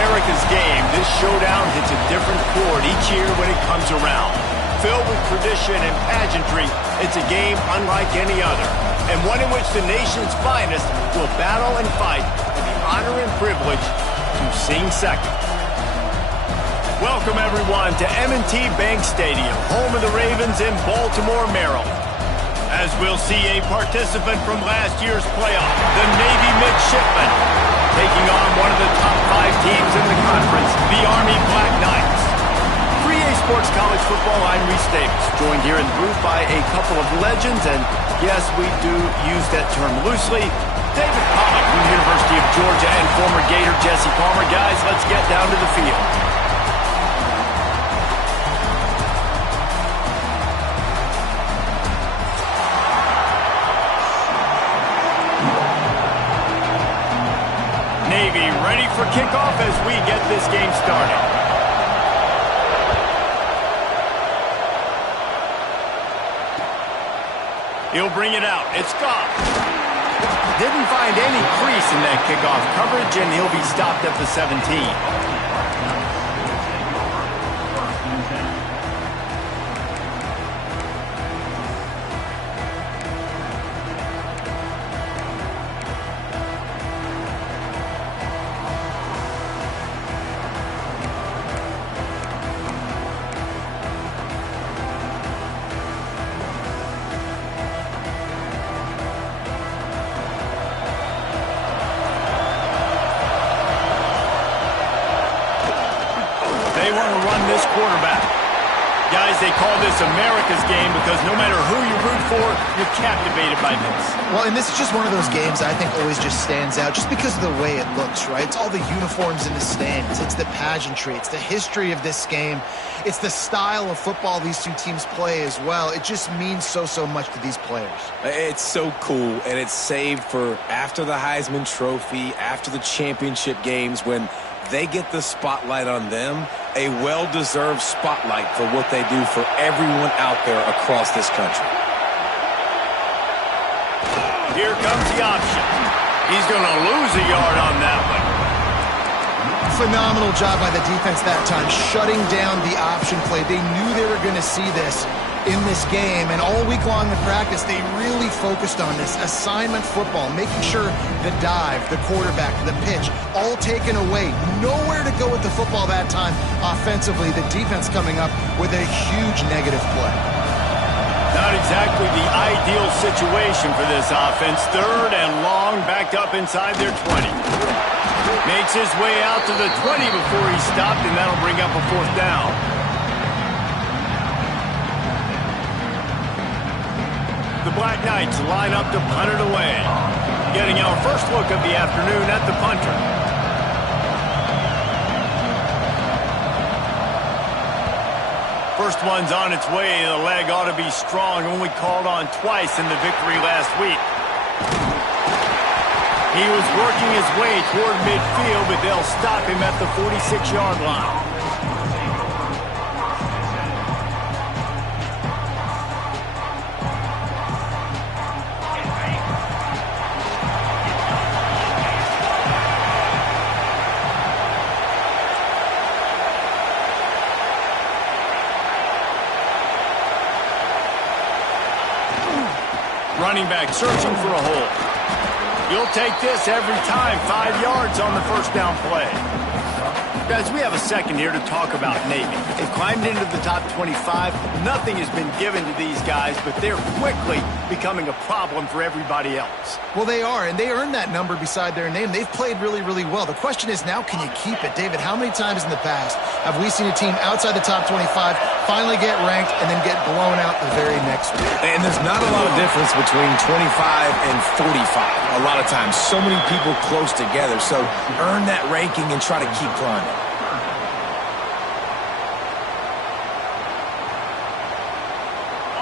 America's game, this showdown hits a different chord each year when it comes around. Filled with tradition and pageantry, it's a game unlike any other, and one in which the nation's finest will battle and fight for the honor and privilege to sing second. Welcome, everyone, to M&T Bank Stadium, home of the Ravens in Baltimore, Maryland. As we'll see a participant from last year's playoff, the Navy midshipmen, taking on one of the top 5 teams in the conference, the Army Black Knights. For EA Sports College Football, I'm Reese Davis, joined here in the booth by a couple of legends, and yes, we do use that term loosely. David Pollock from the University of Georgia and former Gator Jesse Palmer. Guys, let's get down to the field. Navy ready for kickoff as we get this game started. He'll bring it out. It's Goff. Didn't find any crease in that kickoff coverage, and he'll be stopped at the 17. They want to run this quarterback. Guys, they call this America's game because no matter who you root for, you're captivated by this. Well, and this is just one of those games I think always just stands out just because of the way it looks, right? It's all the uniforms in the stands. It's the pageantry. It's the history of this game. It's the style of football these two teams play as well. It just means so much to these players. It's so cool, and it's saved for after the Heisman Trophy, after the championship games, when they get the spotlight on them, a well-deserved spotlight for what they do for everyone out there across this country. Here comes the option. He's going to lose a yard on that one. Phenomenal job by the defense that time, shutting down the option play. They knew they were going to see this in this game, and all week long in practice, they really focused on this assignment football, making sure the dive, the quarterback, the pitch, all taken away. Nowhere to go with the football that time offensively. The defense coming up with a huge negative play. Not exactly the ideal situation for this offense. Third and long, backed up inside their 20. Makes his way out to the 20 before he's stopped, and that'll bring up a 4th down. The Black Knights line up to punt it away. Getting our first look of the afternoon at the punter. First one's on its way. The leg ought to be strong. Only called on twice in the victory last week. He was working his way toward midfield, but they'll stop him at the 46-yard line. Running back searching for a hole. You'll take this every time. 5 yards on the first down play. Guys, we have a second here to talk about Navy. They've climbed into the top 25. Nothing has been given to these guys, but they're quickly becoming a problem for everybody else. Well, they are, and they earned that number beside their name. They've played really well. The question is now, can you keep it? David, how many times in the past have we seen a team outside the top 25 finally get ranked and then get blown out the very next week? And there's not a lot of difference between 25 and 45. A lot of times, so many people close together. So earn that ranking and try to keep climbing.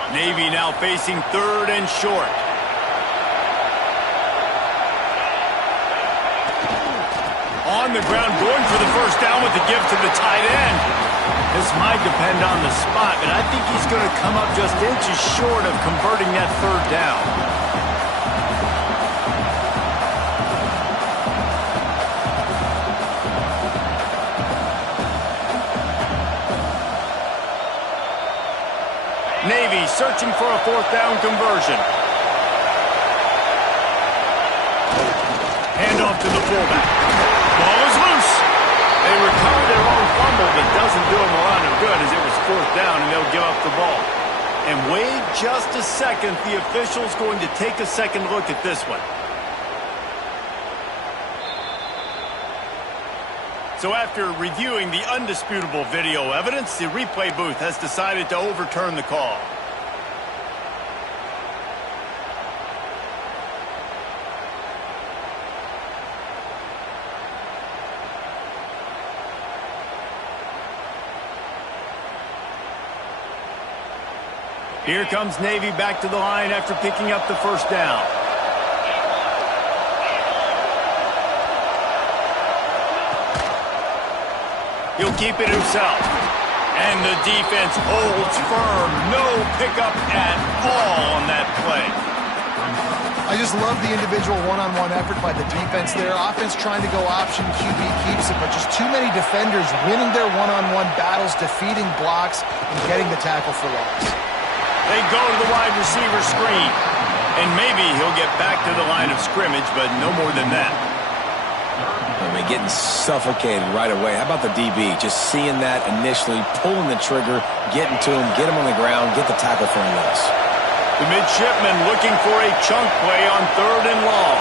Navy now facing 3rd and short. On the ground, going for the first down with the give to the tight end. This might depend on the spot, but I think he's going to come up just inches short of converting that 3rd down. Navy searching for a fourth down conversion. Handoff to the fullback. Ball is loose. They recover their own fumble, but doesn't do them a lot of good as it was fourth down, and they'll give up the ball. And wait just a second. The official's going to take a second look at this one. So after reviewing the undisputable video evidence, the replay booth has decided to overturn the call. Here comes Navy back to the line after picking up the first down. He'll keep it himself. And the defense holds firm. No pickup at all on that play. I just love the individual one-on-one effort by the defense there. Offense trying to go option, QB keeps it, but just too many defenders winning their one-on-one battles, defeating blocks, and getting the tackle for loss. They go to the wide receiver screen. And maybe he'll get back to the line of scrimmage, but no more than that. I mean, getting suffocated right away. How about the DB? Just seeing that initially, pulling the trigger, getting to him, get him on the ground, get the tackle for him loss. The midshipman looking for a chunk play on 3rd and long.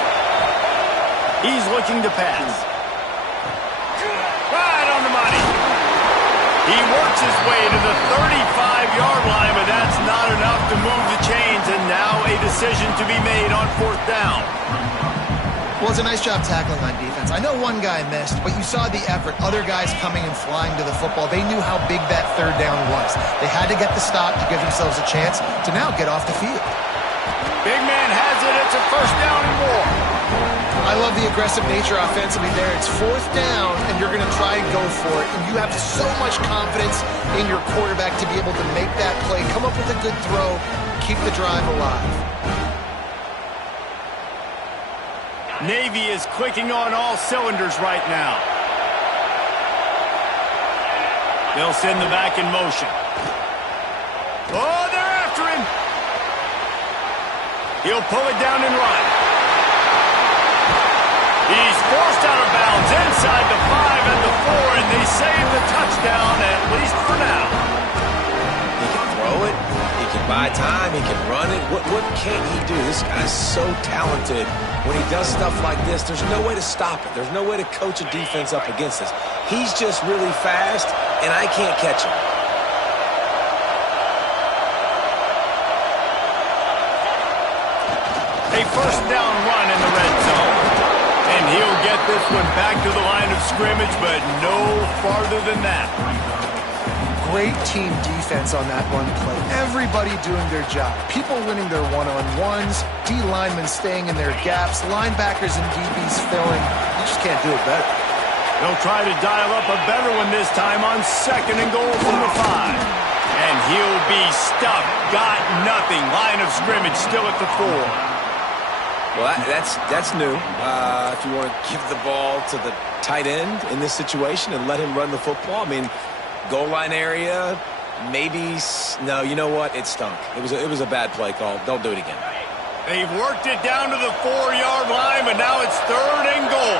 He's looking to pass. Right on the money. He works his way to the 35-yard line, but that's not enough to move the chains, and now a decision to be made on 4th down. Well, it's a nice job tackling on defense. I know one guy missed, but you saw the effort. Other guys coming and flying to the football. They knew how big that 3rd down was. They had to get the stop to give themselves a chance to now get off the field. Big man has it. It's a 1st down and more. I love the aggressive nature offensively there. It's 4th down, and you're going to try and go for it. And you have so much confidence in your quarterback to be able to make that play, come up with a good throw, keep the drive alive. Navy is clicking on all cylinders right now. They'll send the back in motion. Oh, they're after him. He'll pull it down and run. He's forced out of bounds inside the 5 and the 4, and they save the touchdown, at least for now. He can throw it. He can buy time. He can run it. What can't he do? This guy's so talented. When he does stuff like this, there's no way to stop it. There's no way to coach a defense up against this. He's just really fast, and I can't catch him. A 1st down run in the red zone. And he'll get this one back to the line of scrimmage, but no farther than that. Great team defense on that run play. Everybody doing their job. People winning their one-on-ones, D linemen staying in their gaps, linebackers and DBs filling. You just can't do it better. They'll try to dial up a better one this time on 2nd and goal from the 5. And he'll be stuffed. Got nothing. Line of scrimmage still at the 4. Well, that's new. If you want to give the ball to the tight end in this situation and let him run the football, I mean, goal line area, maybe. No, you know what? It stunk. It was a bad play call. Don't do it again. They've worked it down to the 4-yard line, but now it's 3rd and goal.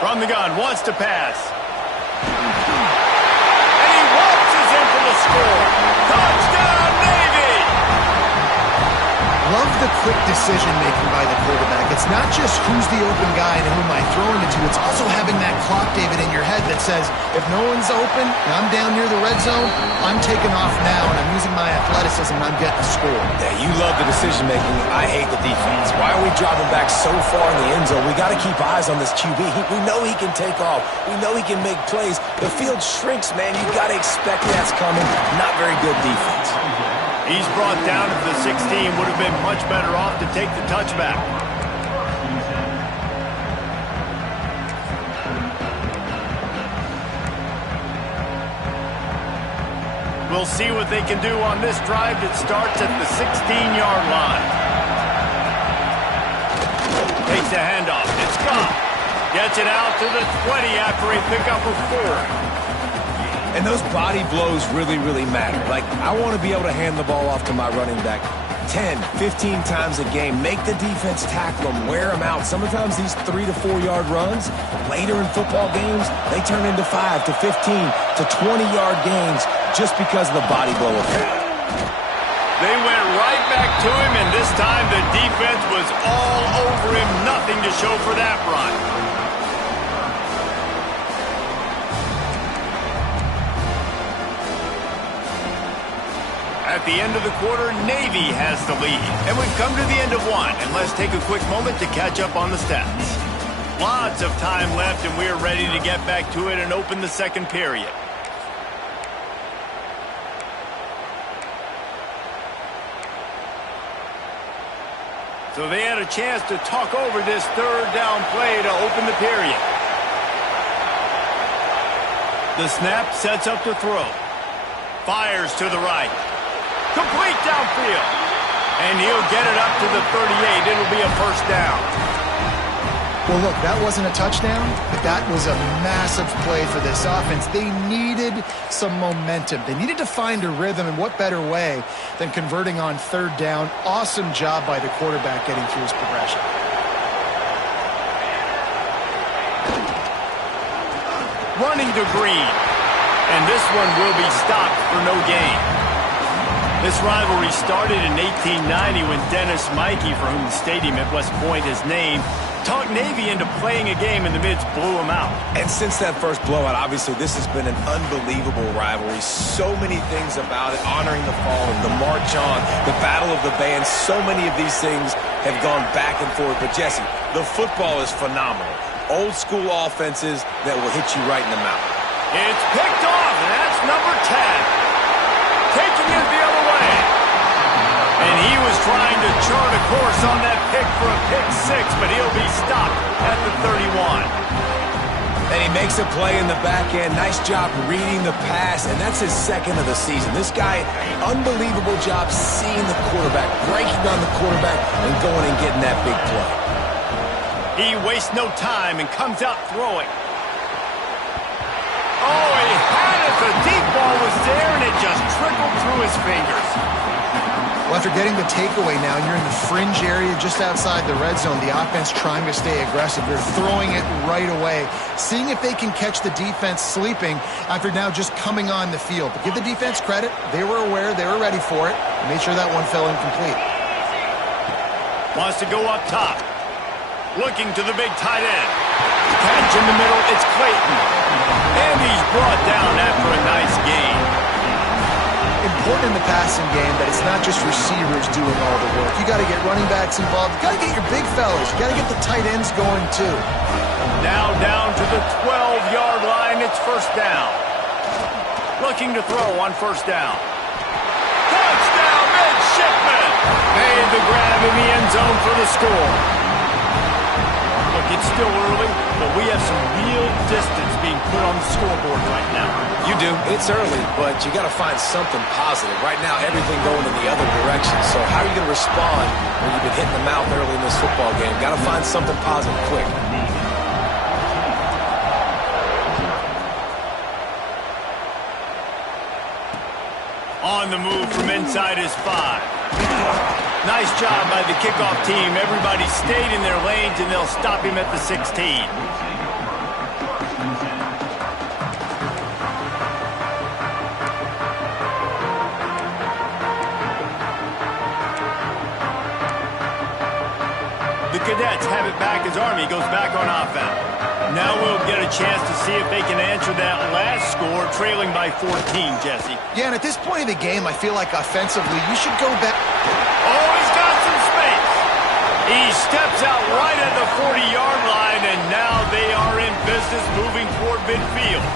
From the gun, wants to pass. And he waltzes in for the score. Touchdown, Navy! Love the quick decision-making by the quarterback. It's not just who's the open guy and who am I throwing it to. It's also having that clock, David, in your head that says, if no one's open and I'm down near the red zone, I'm taking off now and I'm using my athleticism and I'm getting a score. Yeah, you love the decision-making. I hate the defense. Why are we driving back so far in the end zone? We got to keep eyes on this QB. We know he can take off. We know he can make plays. The field shrinks, man. You got to expect that's coming. Not very good defense. He's brought down at the 16. Would have been much better off to take the touchback. We'll see what they can do on this drive that starts at the 16-yard line. Takes the handoff. It's gone. Gets it out to the 20 after a pickup of 4. And those body blows really, really matter. Like, I want to be able to hand the ball off to my running back 10, 15 times a game. Make the defense tackle them, wear them out. Sometimes these 3 to 4 yard runs, later in football games, they turn into 5 to 15 to 20-yard gains just because of the body blow effect. They went right back to him, and this time the defense was all over him. Nothing to show for that run. At the end of the quarter, Navy has the lead. And we've come to the end of one. And let's take a quick moment to catch up on the stats. Lots of time left, and we're ready to get back to it and open the second period. So they had a chance to talk over this third down play to open the period. The snap sets up the throw. Fires to the right. Complete downfield. And he'll get it up to the 38. It'll be a first down. Well, look, that wasn't a touchdown, but that was a massive play for this offense. They needed some momentum. They needed to find a rhythm, and what better way than converting on third down. Awesome job by the quarterback getting through his progression. Running to Green. And this one will be stopped for no gain. This rivalry started in 1890 when Dennis Mikey, for whom the stadium at West Point is named, talked Navy into playing a game, and the Mids blew him out. And since that first blowout, obviously, this has been an unbelievable rivalry. So many things about it, honoring the fallen, the march on, the battle of the bands. So many of these things have gone back and forth. But, Jesse, the football is phenomenal. Old school offenses that will hit you right in the mouth. It's picked off, and that's number 10. Taking it the other way. And he was trying to chart a course on that pick for a pick six, but he'll be stopped at the 31. And he makes a play in the back end. Nice job reading the pass, and that's his second of the season. This guy, unbelievable job seeing the quarterback, breaking down the quarterback, and going and getting that big play. He wastes no time and comes out throwing. Oh, he had it. The deep ball was there, and it just trickled through his fingers. Well, after getting the takeaway now, you're in the fringe area just outside the red zone. The offense trying to stay aggressive. They're throwing it right away, seeing if they can catch the defense sleeping after now just coming on the field. But give the defense credit. They were aware. They were ready for it. Made sure that one fell incomplete. Wants to go up top. Looking to the big tight end. Catch in the middle. It's Clayton. And he's brought down after a nice gain. Important in the passing game that it's not just receivers doing all the work. You got to get running backs involved. You got to get your big fellas. You got to get the tight ends going too. Now down to the 12-yard line. It's first down. Looking to throw on first down. Touchdown, midshipman. Made the grab in the end zone for the score. Look, it's still early, but we have some real distance being put on the scoreboard right now. You do. It's early, but you got to find something positive. Right now, everything going in the other direction. So how are you going to respond when you've been hitting the mouth early in this football game? Got to find something positive quick. On the move from inside his 5. Nice job by the kickoff team. Everybody stayed in their lanes, and they'll stop him at the 16. The Cadets have it back as Army goes back on offense. Now we'll get a chance to see if they can answer that last score, trailing by 14, Jesse. Yeah, and at this point of the game, I feel like offensively, you should go back. Oh, he's got some space. He steps out right at the 40-yard line, and now they are in business moving toward midfield.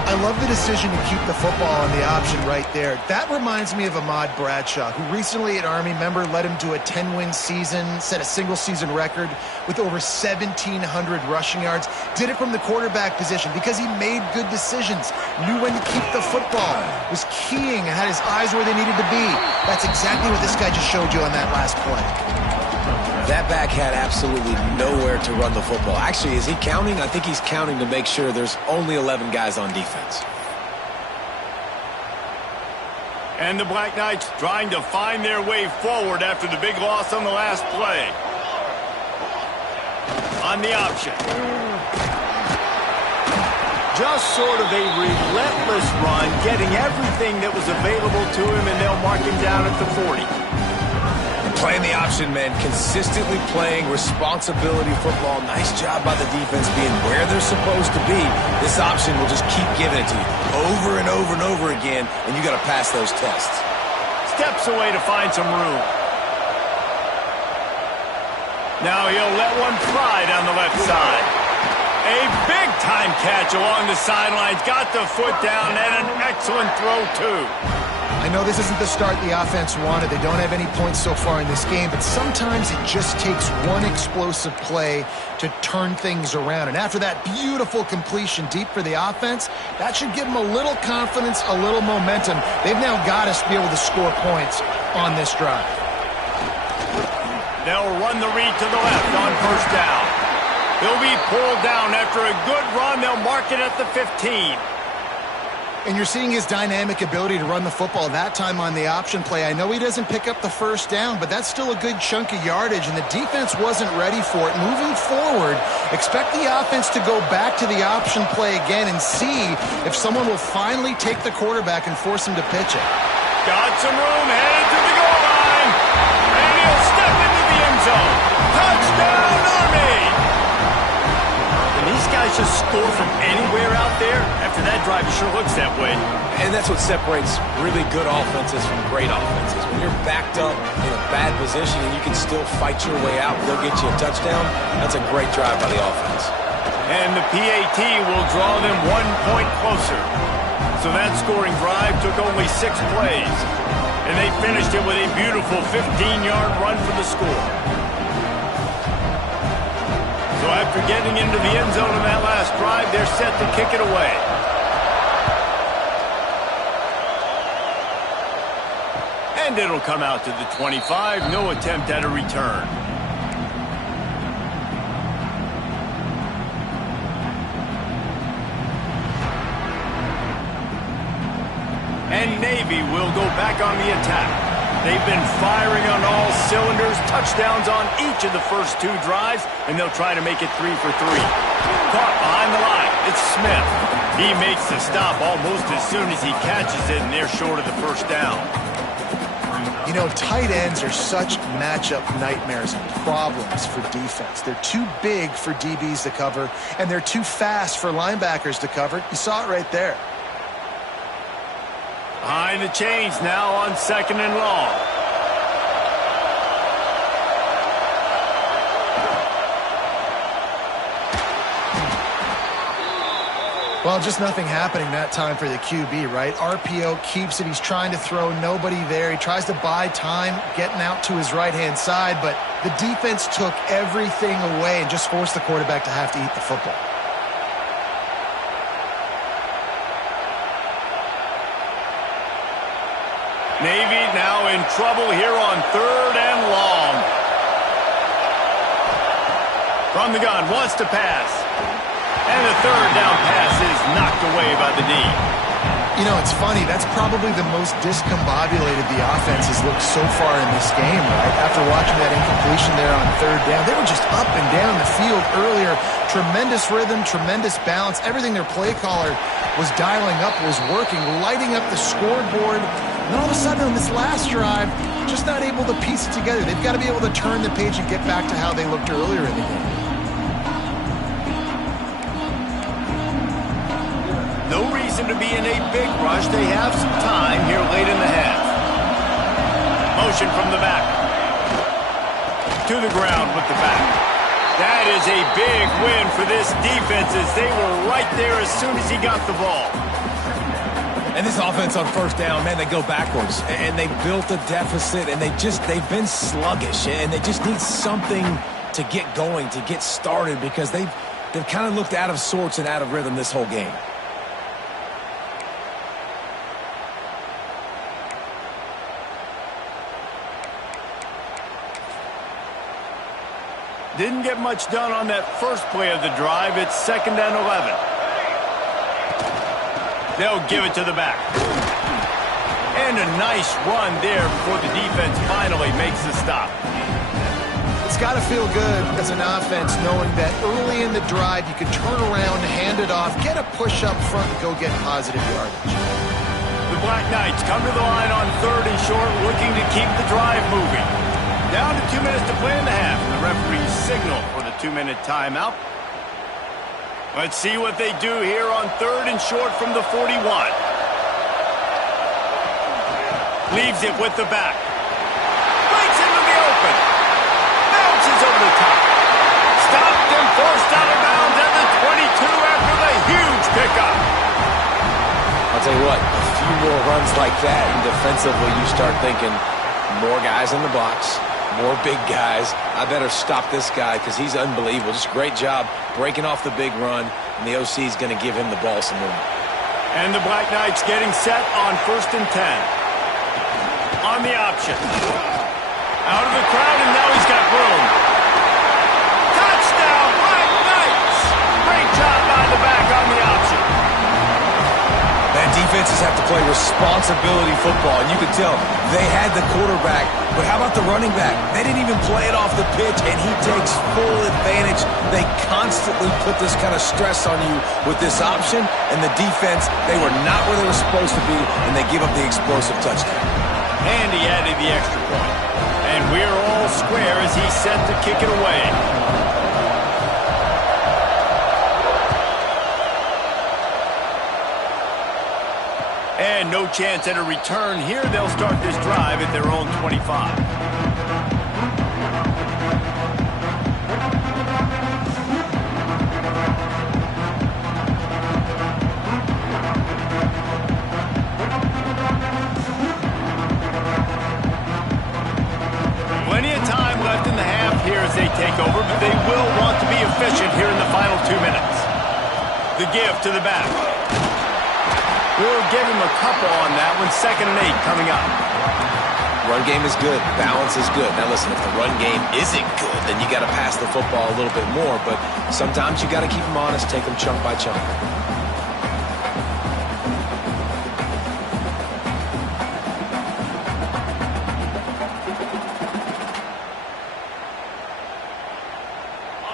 I love the decision to keep the football on the option right there. That reminds me of Ahmad Bradshaw, who recently at Army, member, led him to a 10-win season, set a single-season record with over 1,700 rushing yards. Did it from the quarterback position because he made good decisions, knew when to keep the football, was keying and had his eyes where they needed to be. That's exactly what this guy just showed you on that last play. That back had absolutely nowhere to run the football. Actually, is he counting? I think he's counting to make sure there's only 11 guys on defense. And the Black Knights trying to find their way forward after the big loss on the last play. On the option. Just sort of a relentless run, getting everything that was available to him, and they'll mark him down at the 40. Playing the option, man. Consistently playing responsibility football. Nice job by the defense being where they're supposed to be. This option will just keep giving it to you over and over and over again, and you got to pass those tests. Steps away to find some room. Now he'll let one fly down the left side. A big-time catch along the sidelines. Got the foot down, and an excellent throw, too. I know this isn't the start the offense wanted. They don't have any points so far in this game, but sometimes it just takes one explosive play to turn things around. And after that beautiful completion deep for the offense, that should give them a little confidence, a little momentum. They've now got us to be able to score points on this drive. They'll run the read to the left on first down. He'll be pulled down after a good run. They'll mark it at the 15. And you're seeing his dynamic ability to run the football that time on the option play. I know he doesn't pick up the first down, but that's still a good chunk of yardage, and the defense wasn't ready for it. Moving forward, expect the offense to go back to the option play again and see if someone will finally take the quarterback and force him to pitch it. Got some room, headed to the goal line, and he'll step into the end zone. Touchdown, Army! And these guys just score from anywhere out there. After that drive, it sure looks that way. And that's what separates really good offenses from great offenses. When you're backed up in a bad position and you can still fight your way out, they'll get you a touchdown. That's a great drive by the offense. And the PAT will draw them 1 point closer. So that scoring drive took only 6 plays. And they finished it with a beautiful 15-yard run for the score. So after getting into the end zone in that last drive, they're set to kick it away. And it'll come out to the 25. No attempt at a return. And Navy will go back on the attack. They've been firing on all cylinders, touchdowns on each of the first 2 drives, and they'll try to make it 3 for 3. Caught behind the line, it's Smith. He makes the stop almost as soon as he catches it, and they're short of the first down. You know, tight ends are such matchup nightmares and problems for defense. They're too big for DBs to cover, and they're too fast for linebackers to cover. You saw it right there. Behind the chains now on 2nd and long. Well, just nothing happening that time for the QB, right? RPO keeps it. He's trying to throw, nobody there. He tries to buy time, getting out to his right-hand side, but the defense took everything away and just forced the quarterback to have to eat the football. Navy now in trouble here on 3rd and long. From the gun, wants to pass. And the 3rd down pass is knocked away by the D. You know, it's funny. That's probably the most discombobulated the offense has looked so far in this game, right? After watching that incompletion there on 3rd down, they were just up and down the field earlier. Tremendous rhythm, tremendous balance. Everything their play caller was dialing up was working, lighting up the scoreboard. And all of a sudden on this last drive, just not able to piece it together. They've got to be able to turn the page and get back to how they looked earlier in the game. No reason to be in a big rush. They have some time here late in the half. Motion from the back. To the ground with the back. That is a big win for this defense as they were right there as soon as he got the ball. And this offense on 1st down, man, they go backwards. And they built a deficit, and they've been sluggish. And they just need something to get going, to get started, because they've kind of looked out of sorts and out of rhythm this whole game. Didn't get much done on that first play of the drive. It's 2nd and 11. They'll give it to the back. And And a nice run there before the defense finally makes the stop. It's got to feel good as an offense knowing that early in the drive you can turn around, hand it off, get a push up front, and go get positive yardage. The Black Knights come to the line on 3rd and short, looking to keep the drive moving. Down to 2 minutes to play in the half. The referees signal for the 2-minute timeout. Let's see what they do here on 3rd and short from the 41. Leaves it with the back. Breaks into the open. Bounces over the top. Stopped and forced out of bounds at the 22 after the huge pickup. I'll tell you what, a few more runs like that, and defensively you start thinking more guys in the box, more big guys. I better stop this guy because he's unbelievable. Just a great job breaking off the big run, and the OC is going to give him the ball some more. And the Black Knights getting set on 1st and 10. On the option. Out of the crowd, and now he's got room. Touchdown, Black Knights! Great job by the back on the option. Man, defenses have to play responsibility football, and you can tell they had the quarterback, but how about the running back? They didn't even play it off the pitch, and he takes full advantage. They constantly put this kind of stress on you with this option, and the defense, they were not where they were supposed to be, and they give up the explosive touchdown. And he added the extra point. And we're all square as he's set to kick it away. And no chance at a return here. They'll start this drive at their own 25. Plenty of time left in the half here as they take over, but they will want to be efficient here in the final 2 minutes. The give to the back. We'll give him a couple on that one. 2nd and 8 coming up. Run game is good. Balance is good. Now listen, if the run game isn't good, then you got to pass the football a little bit more, but sometimes you got to keep them honest, take them chunk by chunk.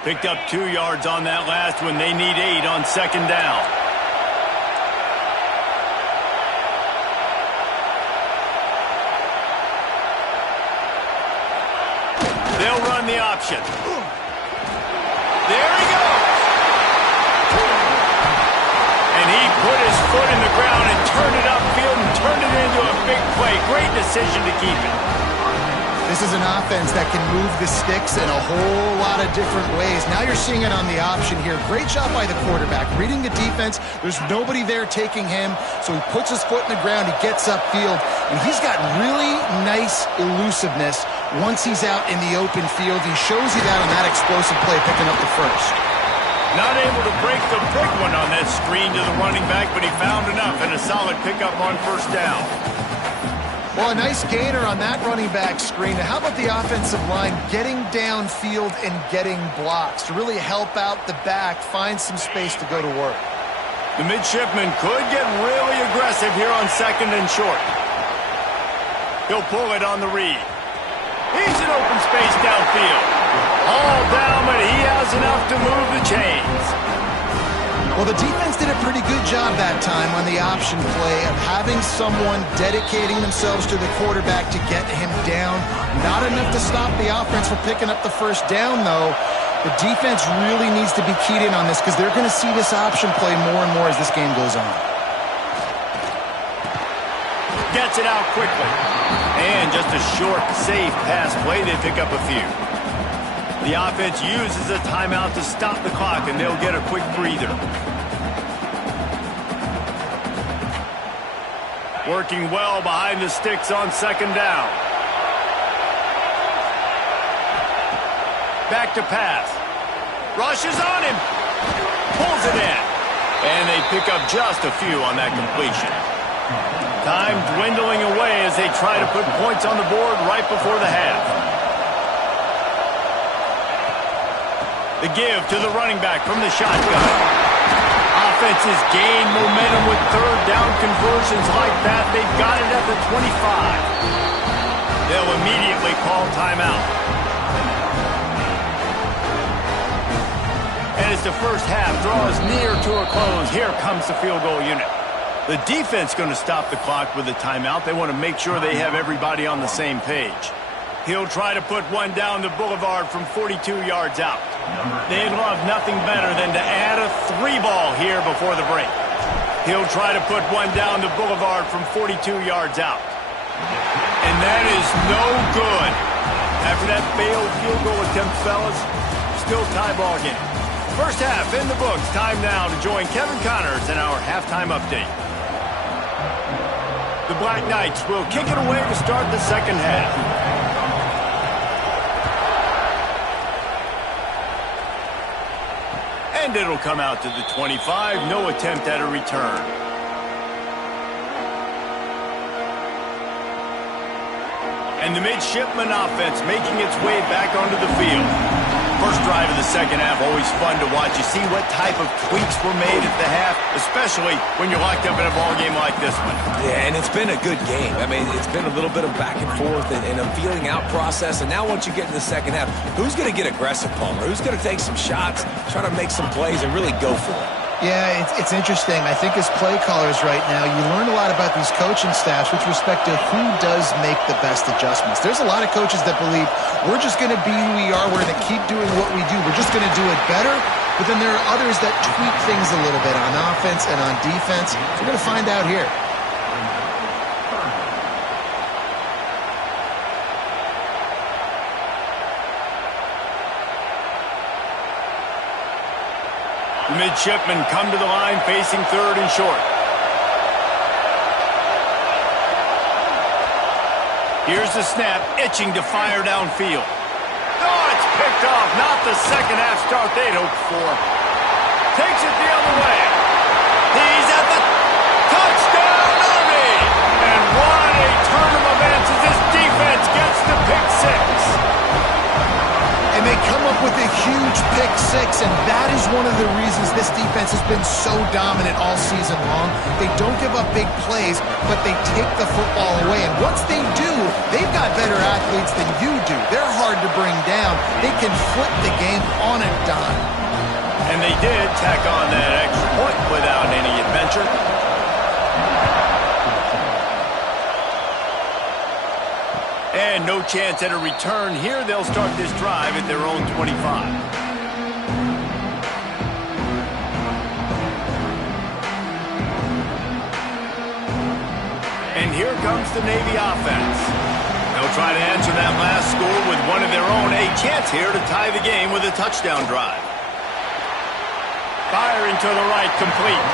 Picked up 2 yards on that last one. They need 8 on 2nd down. They'll run the option. There he goes. And he put his foot in the ground and turned it upfield and turned it into a big play. Great decision to keep it. This is an offense that can move the sticks in a whole lot of different ways. Now you're seeing it on the option here. Great job by the quarterback. Reading the defense, there's nobody there taking him, so he puts his foot in the ground, he gets upfield, and he's got really nice elusiveness once he's out in the open field. He shows you that on that explosive play, picking up the first. Not able to break the big one on that screen to the running back, but he found enough and a solid pickup on 1st down. Well, a nice gainer on that running back screen. How about the offensive line getting downfield and getting blocks to really help out the back, find some space to go to work? The midshipman could get really aggressive here on 2nd and short. He'll pull it on the read. He's in open space downfield. All down, but he has enough to move the chains. Well, the defense did a pretty good job that time on the option play of having someone dedicating themselves to the quarterback to get him down. Not enough to stop the offense from picking up the 1st down, though. The defense really needs to be keyed in on this because they're going to see this option play more and more as this game goes on. Gets it out quickly. And just a short, safe pass play. They pick up a few. The offense uses a timeout to stop the clock, and they'll get a quick breather. Working well behind the sticks on 2nd down. Back to pass. Rushes on him. Pulls it in. And they pick up just a few on that completion. Time dwindling away as they try to put points on the board right before the half. The give to the running back from the shotgun. Off offenses gain momentum with third down conversions like that. They've got it at the 25. They'll immediately call timeout. And as the first half draws near to a close, here comes the field goal unit. The defense going to stop the clock with a timeout. They want to make sure they have everybody on the same page. He'll try to put one down the boulevard from 42 yards out. They'd love nothing better than to add a 3-ball here before the break. He'll try to put one down the boulevard from 42 yards out. And that is no good. After that failed field goal attempt, fellas, still tie ball game. First half in the books. Time now to join Kevin Connors in our halftime update. The Black Knights will kick it away to start the second half. And it'll come out to the 25. No attempt at a return. And the midshipman offense making its way back onto the field. First drive of the second half, always fun to watch. You see what type of tweaks were made at the half, especially when you're locked up in a ball game like this one. Yeah, and it's been a good game. I mean, it's been a little bit of back and forth and a feeling out process. And now once you get in the second half, who's going to get aggressive, Palmer? Who's going to take some shots, try to make some plays, and really go for it? Yeah, it's interesting. I think as play callers right now, you learn a lot about these coaching staffs with respect to who does make the best adjustments. There's a lot of coaches that believe we're just going to be who we are. We're going to keep doing what we do. We're just going to do it better. But then there are others that tweak things a little bit on offense and on defense. We're going to find out here. The midshipmen come to the line facing third and short. Here's the snap, itching to fire downfield. Oh, it's picked off. Not the second half start they'd hoped for. Takes it the other way. He's at the touchdown Army. And what a turn of events as this defense gets the pick six. And they come up with a huge pick six, and that is one of the reasons this defense has been so dominant all season long. They don't give up big plays, but they take the football away. And once they do, they've got better athletes than you do. They're hard to bring down. They can flip the game on a dime. And they did tack on that extra point without any adventure. And no chance at a return here. They'll start this drive at their own 25. And here comes the Navy offense. They'll try to answer that last score with one of their own. A chance here to tie the game with a touchdown drive. Firing to the right, complete.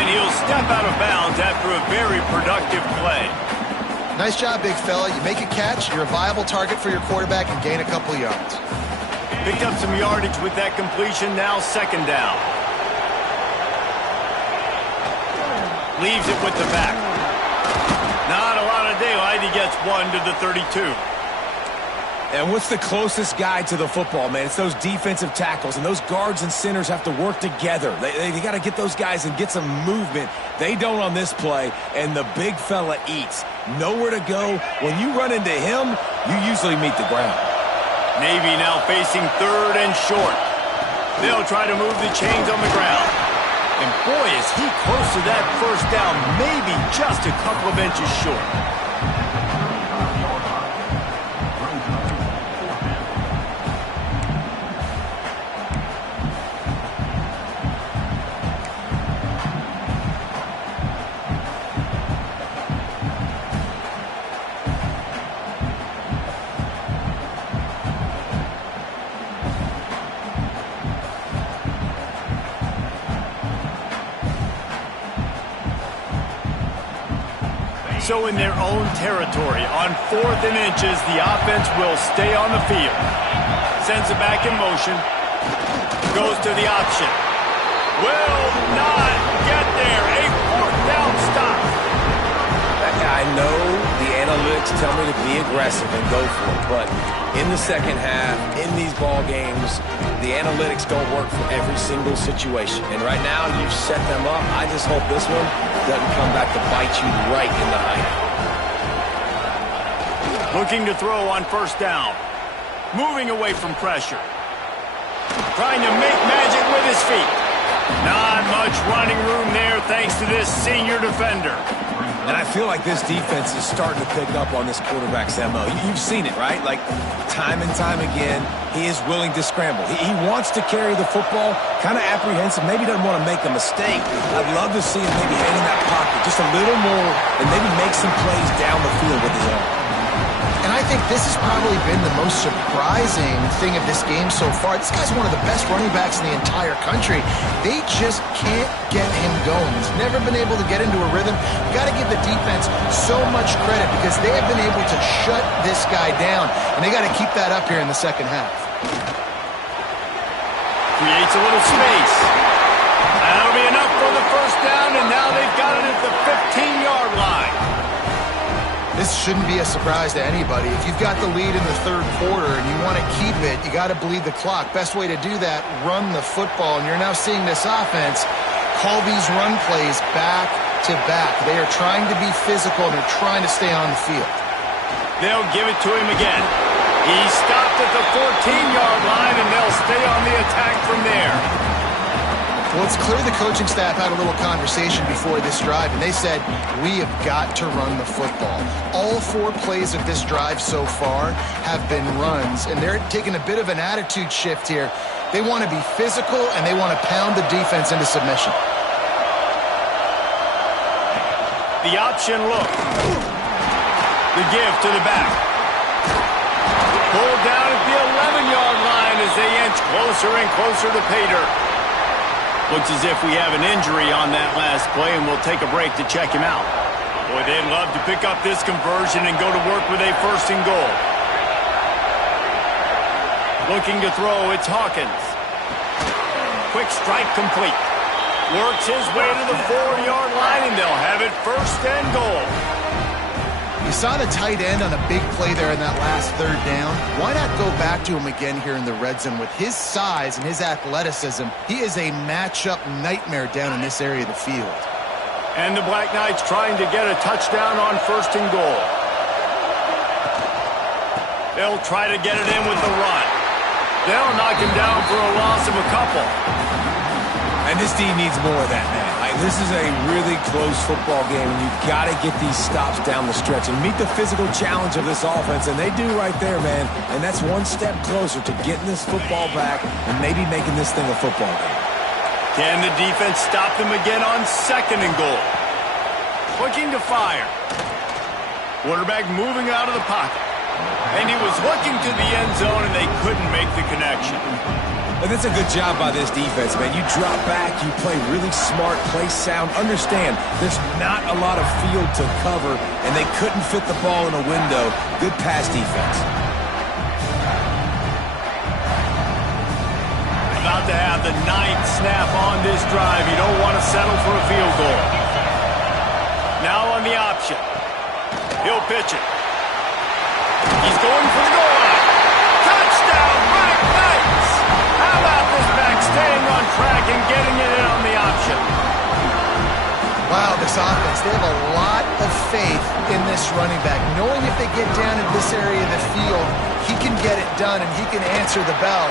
And he'll step out of bounds after a very productive play. Nice job, big fella. You make a catch, you're a viable target for your quarterback, and gain a couple of yards. Picked up some yardage with that completion, now second down. Leaves it with the back. Not a lot of daylight, he gets one to the 32. And what's the closest guy to the football, man? It's those defensive tackles, and those guards and centers have to work together. They got to get those guys and get some movement. They don't on this play, and the big fella eats. Nowhere to go. When you run into him, you usually meet the ground. Navy now facing third and short. They'll try to move the chains on the ground. And boy, is he close to that first down, maybe just a couple of inches short. So in their own territory, on 4th and inches, the offense will stay on the field. Sends it back in motion. Goes to the option. Will not get there. A 4th down stop. I know the analytics tell me to be aggressive and go for it. But in the second half, in these ball games, the analytics don't work for every single situation. And right now, you've set them up. I just hope this one doesn't come back to bite you right in the hind. Looking to throw on first down. Moving away from pressure. Trying to make magic with his feet. Not much running room there thanks to this senior defender. And I feel like this defense is starting to pick up on this quarterback's MO. You've seen it, right? Like, time and time again, he is willing to scramble. He wants to carry the football, kind of apprehensive, maybe doesn't want to make a mistake. I'd love to see him maybe hang in that pocket just a little more and maybe make some plays down the field with his arm. And I think this has probably been the most surprising thing of this game so far. This guy's one of the best running backs in the entire country. They just can't get him going. He's never been able to get into a rhythm. You got to give the defense so much credit because they have been able to shut this guy down, and they got to keep that up here in the second half. Creates a little space. That'll be enough for the first down, and now they've got it at the 15-yard line. This shouldn't be a surprise to anybody. If you've got the lead in the third quarter and you want to keep it, you got to bleed the clock. Best way to do that, run the football. And you're now seeing this offense call these run plays back to back. They are trying to be physical, and they're trying to stay on the field. They'll give it to him again. He stopped at the 14-yard line, and they'll stay on the attack from there. Well, it's clear the coaching staff had a little conversation before this drive, and they said, we have got to run the football. All 4 plays of this drive so far have been runs, and they're taking a bit of an attitude shift here. They want to be physical, and they want to pound the defense into submission. The option look. The give to the back. Pulled down at the 11-yard line as they inch closer and closer to pay dirt. Looks as if we have an injury on that last play, and we'll take a break to check him out. Boy, they'd love to pick up this conversion and go to work with a first and goal. Looking to throw, it's Hawkins. Quick strike complete. Works his way to the 4-yard line, and they'll have it first and goal. You saw the tight end on a big play there in that last third down. Why not go back to him again here in the red zone? With his size and his athleticism, he is a matchup nightmare down in this area of the field. And the Black Knights trying to get a touchdown on first and goal. They'll try to get it in with the run. They'll knock him down for a loss of a couple. And this D needs more of that, man. This is a really close football game, and you've got to get these stops down the stretch and meet the physical challenge of this offense, and they do right there, man. And that's one step closer to getting this football back and maybe making this thing a football game. Can the defense stop them again on second and goal? Looking to fire. Quarterback moving out of the pocket. And he was looking to the end zone, and they couldn't make the connection. And that's a good job by this defense, man. You drop back, you play really smart, play sound. Understand, there's not a lot of field to cover, and they couldn't fit the ball in a window. Good pass defense. About to have the 9th snap on this drive. You don't want to settle for a field goal. Now on the option. He'll pitch it. He's going for the goal line. Touchdown, Black Knights! How about this back staying on track and getting it in on the option? Wow, this offense, they have a lot of faith in this running back. Knowing if they get down in this area of the field, he can get it done and he can answer the bell.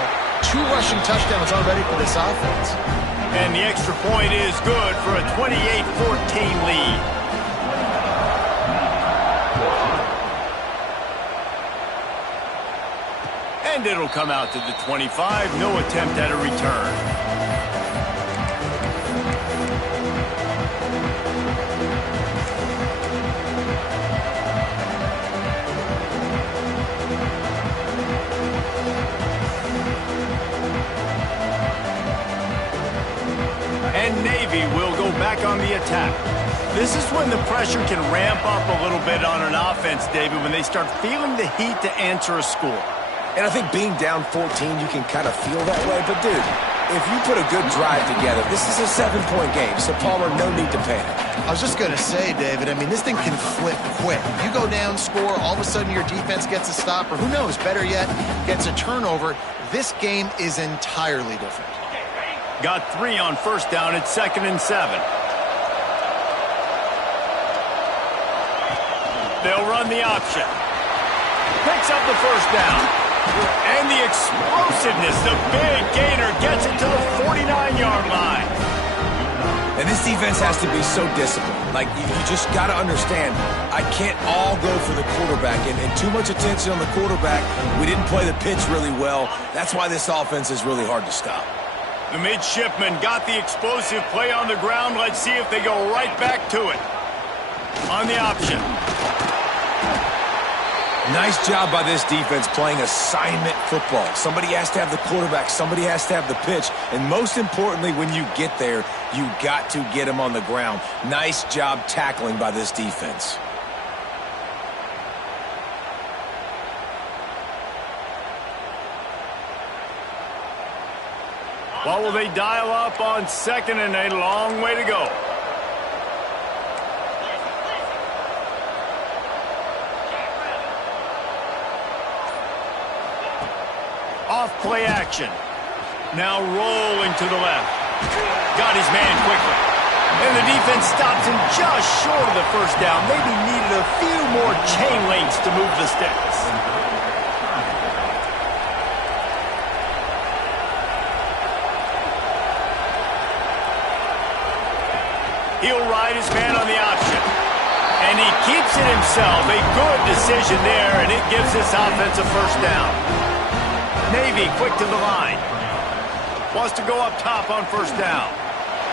2 rushing touchdowns already for this offense. And the extra point is good for a 28-14 lead. And it'll come out to the 25. No attempt at a return. And Navy will go back on the attack. This is when the pressure can ramp up a little bit on an offense, David, when they start feeling the heat to answer a score. And I think being down 14, you can kind of feel that way. But, dude, if you put a good drive together, this is a 7-point game, so Palmer, no need to panic. I was just going to say, David, I mean, this thing can flip quick. You go down, score, all of a sudden your defense gets a stop, or who knows, better yet, gets a turnover. This game is entirely different. Got 3 on first down. It's 2nd and 7. They'll run the option. Picks up the first down. And the explosiveness, the big gainer gets it to the 49-yard line. And this defense has to be so disciplined. Like, you just got to understand, I can't all go for the quarterback. And too much attention on the quarterback. We didn't play the pitch really well. That's why this offense is really hard to stop. The midshipman got the explosive play on the ground. Let's see if they go right back to it. On the option. Nice job by this defense playing assignment football. Somebody has to have the quarterback. Somebody has to have the pitch. And most importantly, when you get there, you got to get him on the ground. Nice job tackling by this defense. What will they dial up on 2nd and a long way to go? Off play action. Now rolling to the left. Got his man quickly. And the defense stops him just short of the first down. Maybe needed a few more chain links to move the sticks. He'll ride his man on the option. And he keeps it himself. A good decision there, and it gives this offense a first down. Navy quick to the line. Wants to go up top on first down.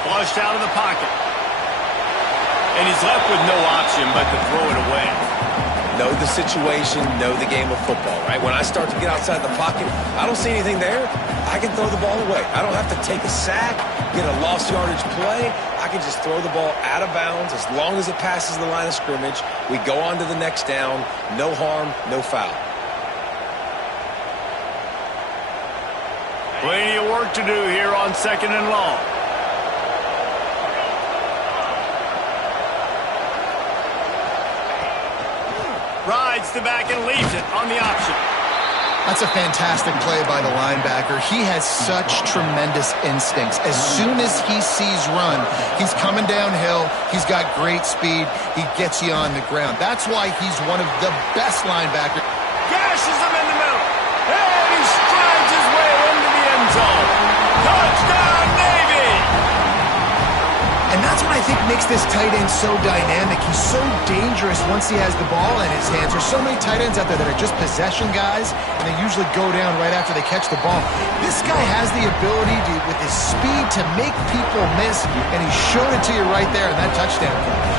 Flushed out of the pocket. And he's left with no option but to throw it away. Know the situation, know the game of football, right? When I start to get outside the pocket, I don't see anything there, I can throw the ball away. I don't have to take a sack, get a lost yardage play. I can just throw the ball out of bounds as long as it passes the line of scrimmage. We go on to the next down. No harm, no foul. Plenty of work to do here on 2nd and long. Rides the back and leaves it on the option. That's a fantastic play by the linebacker. He has such tremendous instincts. As soon as he sees run, he's coming downhill. He's got great speed. He gets you on the ground. That's why he's one of the best linebackers. Gashes him in the middle. And he strides his way into the end zone. Touchdown, Navy! And that's what I think makes this tight end so dynamic. He's so dangerous once he has the ball in his hands. There's so many tight ends out there that are just possession guys, and they usually go down right after they catch the ball. This guy has the ability to, with his speed, to make people miss, and he showed it to you right there in that touchdown catch.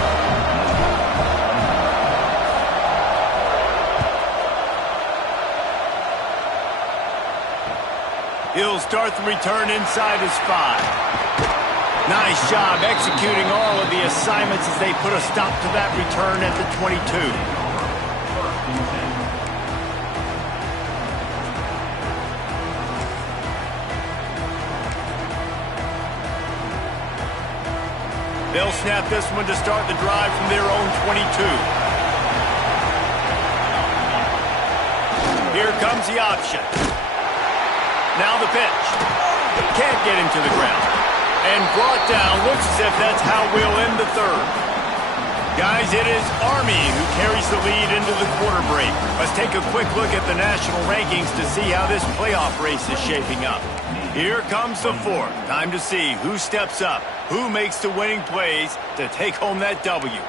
He'll start the return inside his 5. Nice job executing all of the assignments as they put a stop to that return at the 22. They'll snap this one to start the drive from their own 22. Here comes the option. Now the pitch. Can't get him to the ground. And brought down. Looks as if that's how we'll end the 3rd. Guys, it is Army who carries the lead into the quarter break. Let's take a quick look at the national rankings to see how this playoff race is shaping up. Here comes the 4th. Time to see who steps up, who makes the winning plays to take home that W.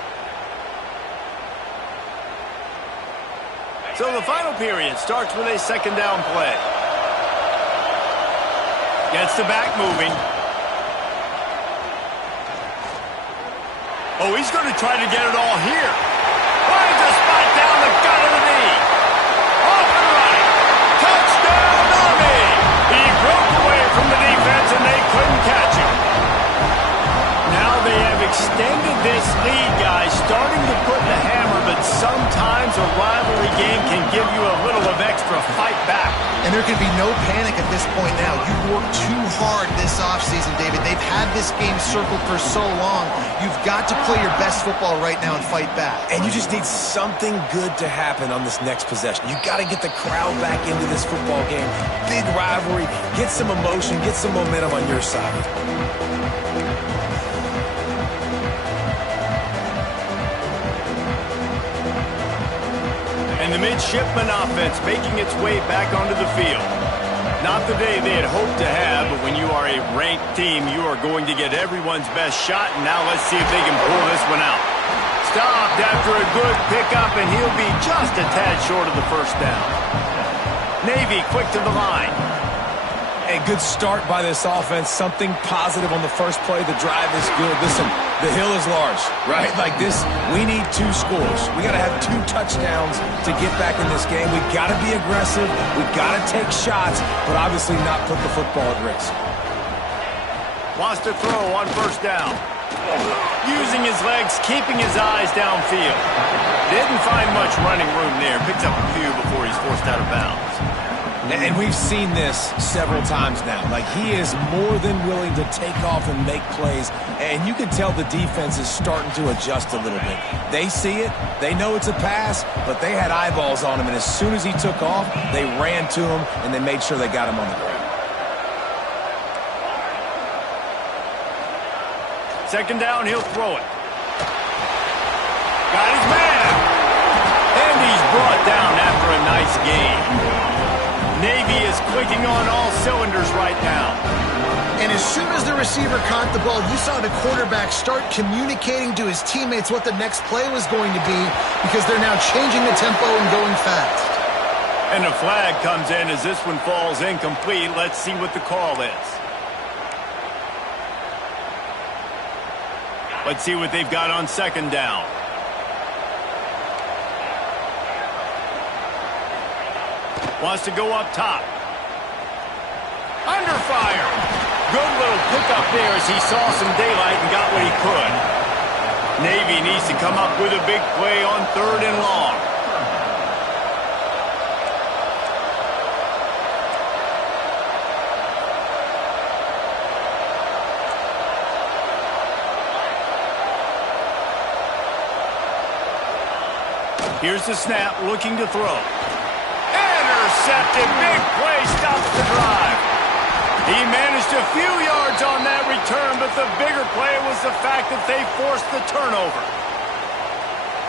So the final period starts with a 2nd down play. Gets the back moving. Oh, he's going to try to get it all here. Finds a spot down the gut of the knee. Off and running. Touchdown, Army! He broke away from the defense and they couldn't catch him. Now they have extended this lead, guys, starting to put the hammer, but sometimes a rivalry game can give you a little of extra fight back. And there can be no panic at this point now. You've worked too hard this offseason, David. They've had this game circled for so long. You've got to play your best football right now and fight back. And you just need something good to happen on this next possession. You got to get the crowd back into this football game. Big rivalry. Get some emotion. Get some momentum on your side. And the midshipman offense making its way back onto the field. Not the day they had hoped to have, but when you are a ranked team, you are going to get everyone's best shot. And now let's see if they can pull this one out. Stopped after a good pickup, and he'll be just a tad short of the first down. Navy quick to the line. A good start by this offense. Something positive on the first play. The drive is good. Listen, the hill is large, right? Like this, we need 2 scores. We got to have 2 touchdowns to get back in this game. We got to be aggressive. We got to take shots, but obviously not put the football at risk. Wants to throw on first down. Using his legs, keeping his eyes downfield. Didn't find much running room there. Picks up a few before he's forced out of bounds. And we've seen this several times now. Like, he is more than willing to take off and make plays. And you can tell the defense is starting to adjust a little bit. They see it. They know it's a pass, but they had eyeballs on him. And as soon as he took off, they ran to him, and they made sure they got him on the ground. Second down, he'll throw it. Got his man. And he's brought down after a nice gain. Navy is clicking on all cylinders right now. And as soon as the receiver caught the ball, you saw the quarterback start communicating to his teammates what the next play was going to be, because they're now changing the tempo and going fast. And a flag comes in as this one falls incomplete. Let's see what the call is. Let's see what they've got on second down. Wants to go up top. Under fire. Good little pickup there as he saw some daylight and got what he could. Navy needs to come up with a big play on third and long. Here's the snap, looking to throw. Intercepted, big play, stops the drive. He managed a few yards on that return, but the bigger play was the fact that they forced the turnover.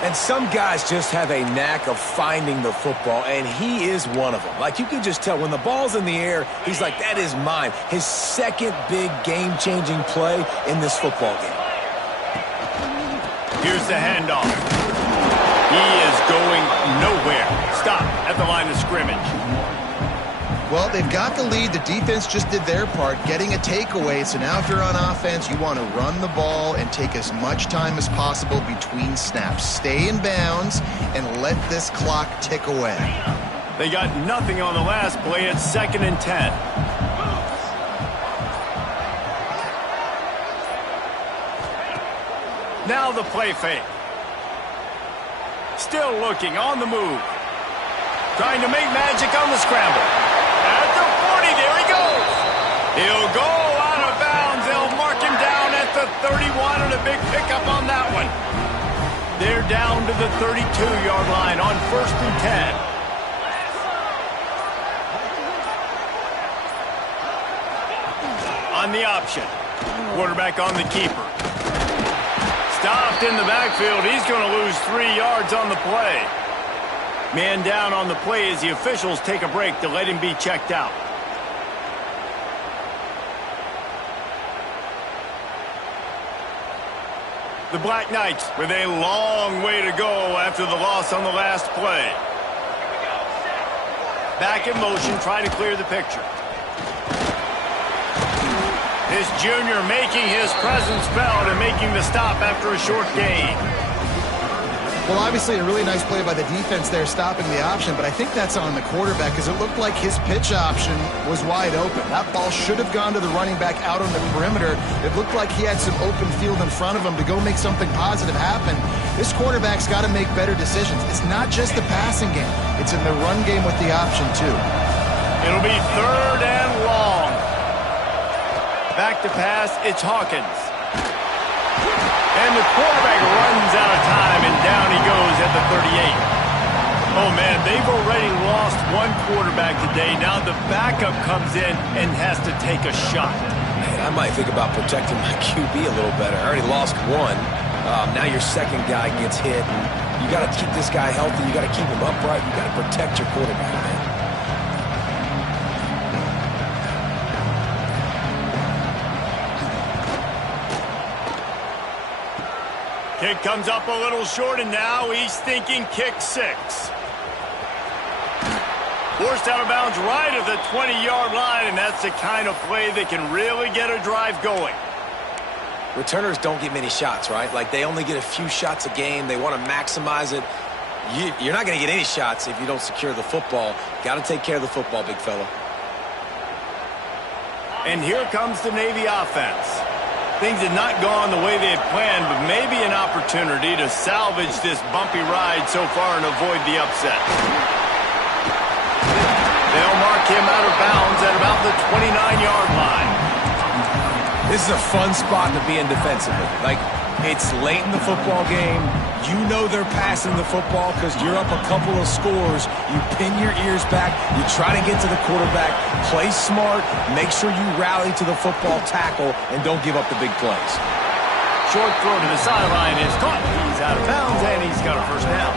And some guys just have a knack of finding the football, and he is one of them. Like, you can just tell when the ball's in the air, he's like, that is mine. His second big game-changing play in this football game. Here's the handoff. He is going nowhere. Stop at the line of scrimmage. Well, they've got the lead. The defense just did their part, getting a takeaway. So now if you're on offense, you want to run the ball and take as much time as possible between snaps. Stay in bounds and let this clock tick away. They got nothing on the last play. It's 2nd and 10. Now the play fake. Still looking, on the move. Trying to make magic on the scramble. At the 40, there he goes. He'll go out of bounds. They'll mark him down at the 31, and a big pickup on that one. They're down to the 32-yard line on 1st and 10. On the option. Quarterback on the keeper. Stopped in the backfield. He's going to lose 3 yards on the play. Man down on the play as the officials take a break to let him be checked out. The Black Knights with a long way to go after the loss on the last play. Back in motion, trying to clear the picture. This junior making his presence felt and making the stop after a short gain. Well, obviously a really nice play by the defense there stopping the option, but I think that's on the quarterback because it looked like his pitch option was wide open. That ball should have gone to the running back out on the perimeter. It looked like he had some open field in front of him to go make something positive happen. This quarterback's got to make better decisions. It's not just the passing game. It's in the run game with the option, too. It'll be 3rd and long. Back to pass, it's Hawkins. And the quarterback runs out of time, and down he goes at the 38. Oh, man, they've already lost one quarterback today. Now the backup comes in and has to take a shot. Man, I might think about protecting my QB a little better. I already lost one. Now your second guy gets hit, and you got to keep this guy healthy. You got to keep him upright. You got to protect your quarterback, man. Kick comes up a little short, and now he's thinking kick 6. Forced out of bounds right at the 20-yard line, and that's the kind of play that can really get a drive going. Returners don't get many shots, right? Like, they only get a few shots a game. They want to maximize it. You're not going to get any shots if you don't secure the football. Got to take care of the football, big fella. And here comes the Navy offense. Things had not gone the way they had planned, but maybe an opportunity to salvage this bumpy ride so far and avoid the upset. They'll mark him out of bounds at about the 29-yard line. This is a fun spot to be in defensively. Like, it's late in the football game. You know they're passing the football because you're up a couple of scores. You pin your ears back. You try to get to the quarterback. Play smart. Make sure you rally to the football tackle and don't give up the big plays. Short throw to the sideline is caught. He's out of bounds, and he's got a first down.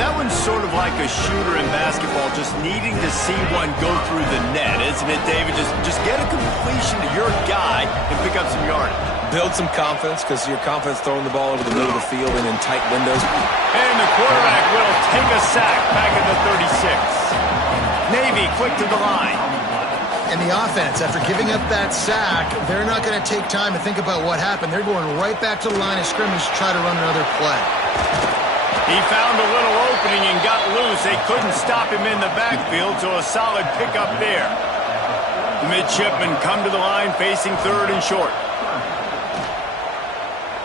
That one's sort of like a shooter in basketball, just needing to see one go through the net, isn't it, David? Just get a completion to your guy and pick up some yardage. Build some confidence because your confidence throwing the ball over the middle of the field and in tight windows. And the quarterback will take a sack back at the 36. Navy quick to the line. And the offense, after giving up that sack, they're not going to take time to think about what happened. They're going right back to the line of scrimmage to try to run another play. He found a little opening and got loose. They couldn't stop him in the backfield, so a solid pickup there. The midshipmen come to the line facing 3rd and short.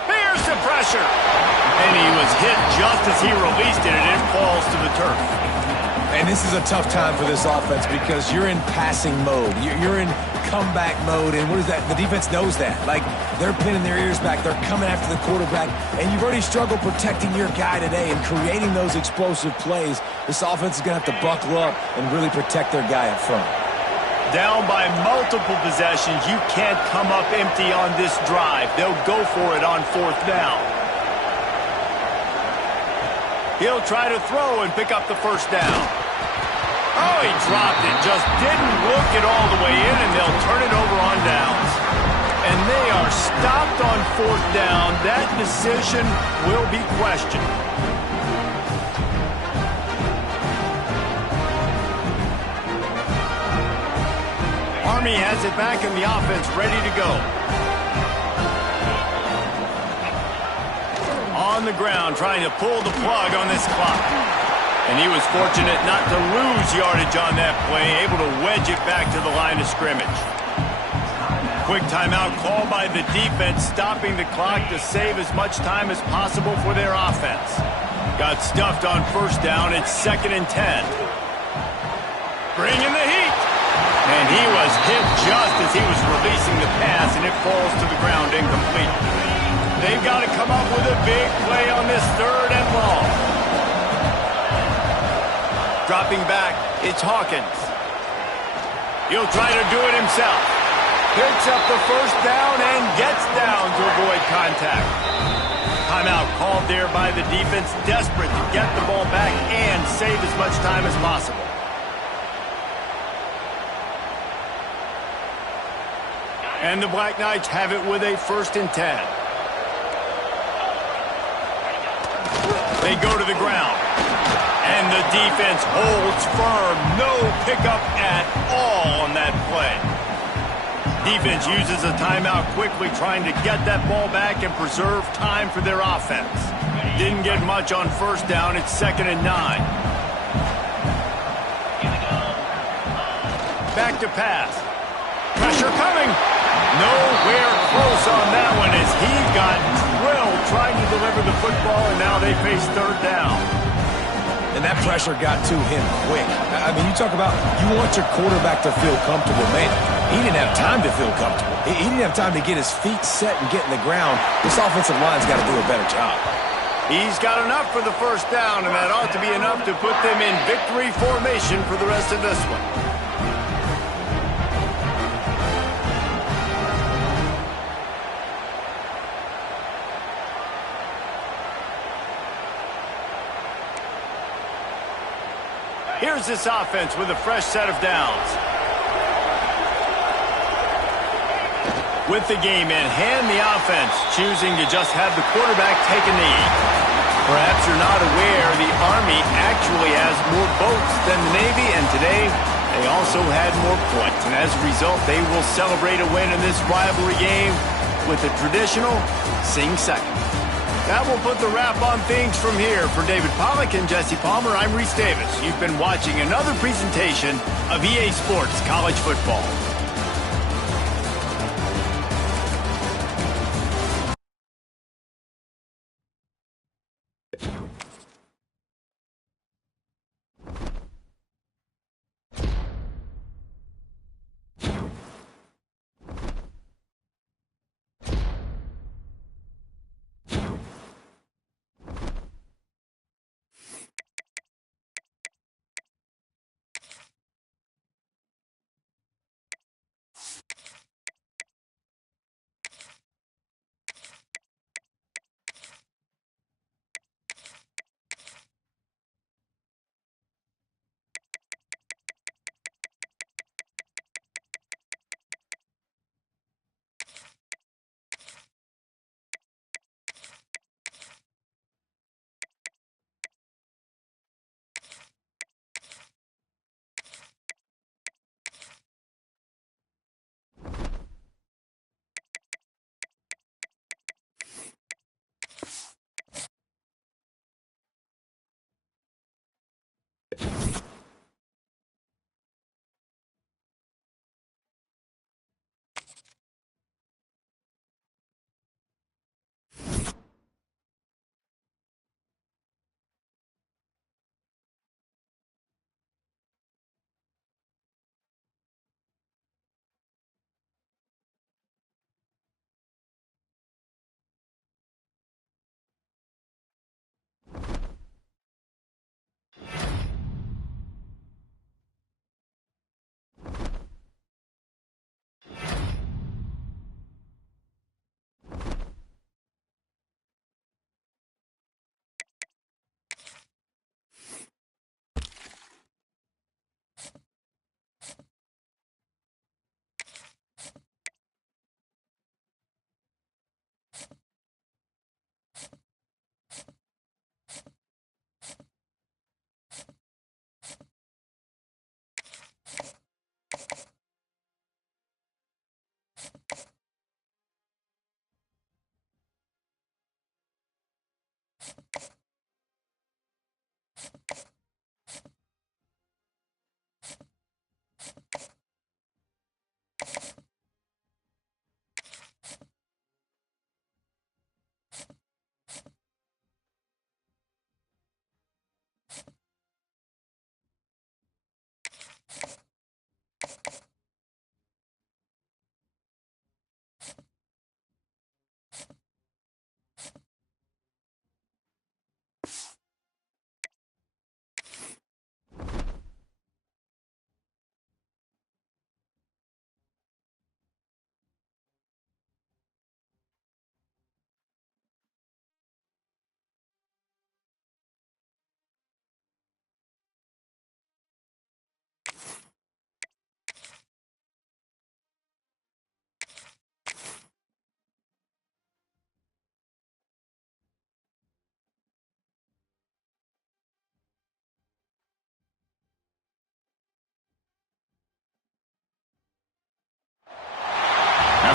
Here's the pressure. And he was hit just as he released it, and it falls to the turf. And this is a tough time for this offense because you're in passing mode. You're in comeback mode, and what is that? The defense knows that. Like, they're pinning their ears back. They're coming after the quarterback, and you've already struggled protecting your guy today and creating those explosive plays. This offense is going to have to buckle up and really protect their guy up front. Down by multiple possessions, you can't come up empty on this drive. They'll go for it on 4th down. He'll try to throw and pick up the first down. Oh, he dropped it. Just didn't look it all the way in, and they'll turn it over on downs. And they are stopped on 4th down. That decision will be questioned. Army has it back in the offense, ready to go. On the ground, trying to pull the plug on this clock. And he was fortunate not to lose yardage on that play, able to wedge it back to the line of scrimmage. Quick timeout called by the defense, stopping the clock to save as much time as possible for their offense. Got stuffed on 1st down. It's 2nd and 10. Bring in the heat. And he was hit just as he was releasing the pass, and it falls to the ground incomplete. They've got to come up with a big play on this 3rd and long. Dropping back, it's Hawkins. He'll try to do it himself. Picks up the first down and gets down to avoid contact. Timeout called there by the defense, desperate to get the ball back and save as much time as possible. And the Black Knights have it with a 1st and 10. They go to the ground. And the defense holds firm. No pickup at all on that play. Defense uses a timeout quickly, trying to get that ball back and preserve time for their offense. Didn't get much on first down. It's 2nd and 9. Back to pass. Pressure coming. Nowhere close on that one as he got drilled trying to deliver the football, and now they face 3rd down. And that pressure got to him quick. I mean, you talk about you want your quarterback to feel comfortable. Man, he didn't have time to feel comfortable. He didn't have time to get his feet set and get in the ground. This offensive line's got to do a better job. He's got enough for the 1st down, and that ought to be enough to put them in victory formation for the rest of this one. Here's this offense with a fresh set of downs. With the game in hand, the offense choosing to just have the quarterback take a knee. Perhaps you're not aware the Army actually has more votes than the Navy, and today they also had more points. And as a result, they will celebrate a win in this rivalry game with a traditional sing second. That will put the wrap on things from here. For David Pollack and Jesse Palmer, I'm Reese Davis. You've been watching another presentation of EA Sports College Football.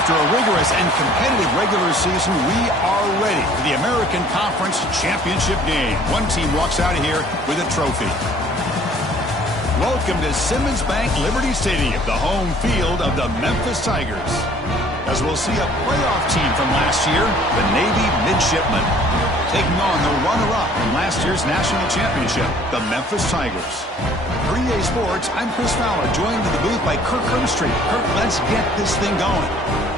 After a rigorous and competitive regular season, we are ready for the American Conference Championship game. One team walks out of here with a trophy. Welcome to Simmons Bank Liberty Stadium, the home field of the Memphis Tigers. As we'll see a playoff team from last year, the Navy Midshipmen, taking on the runner-up from last year's national championship, the Memphis Tigers. For EA Sports, I'm Chris Fowler, joined in the booth by Kirk Herbstreit. Kirk, let's get this thing going.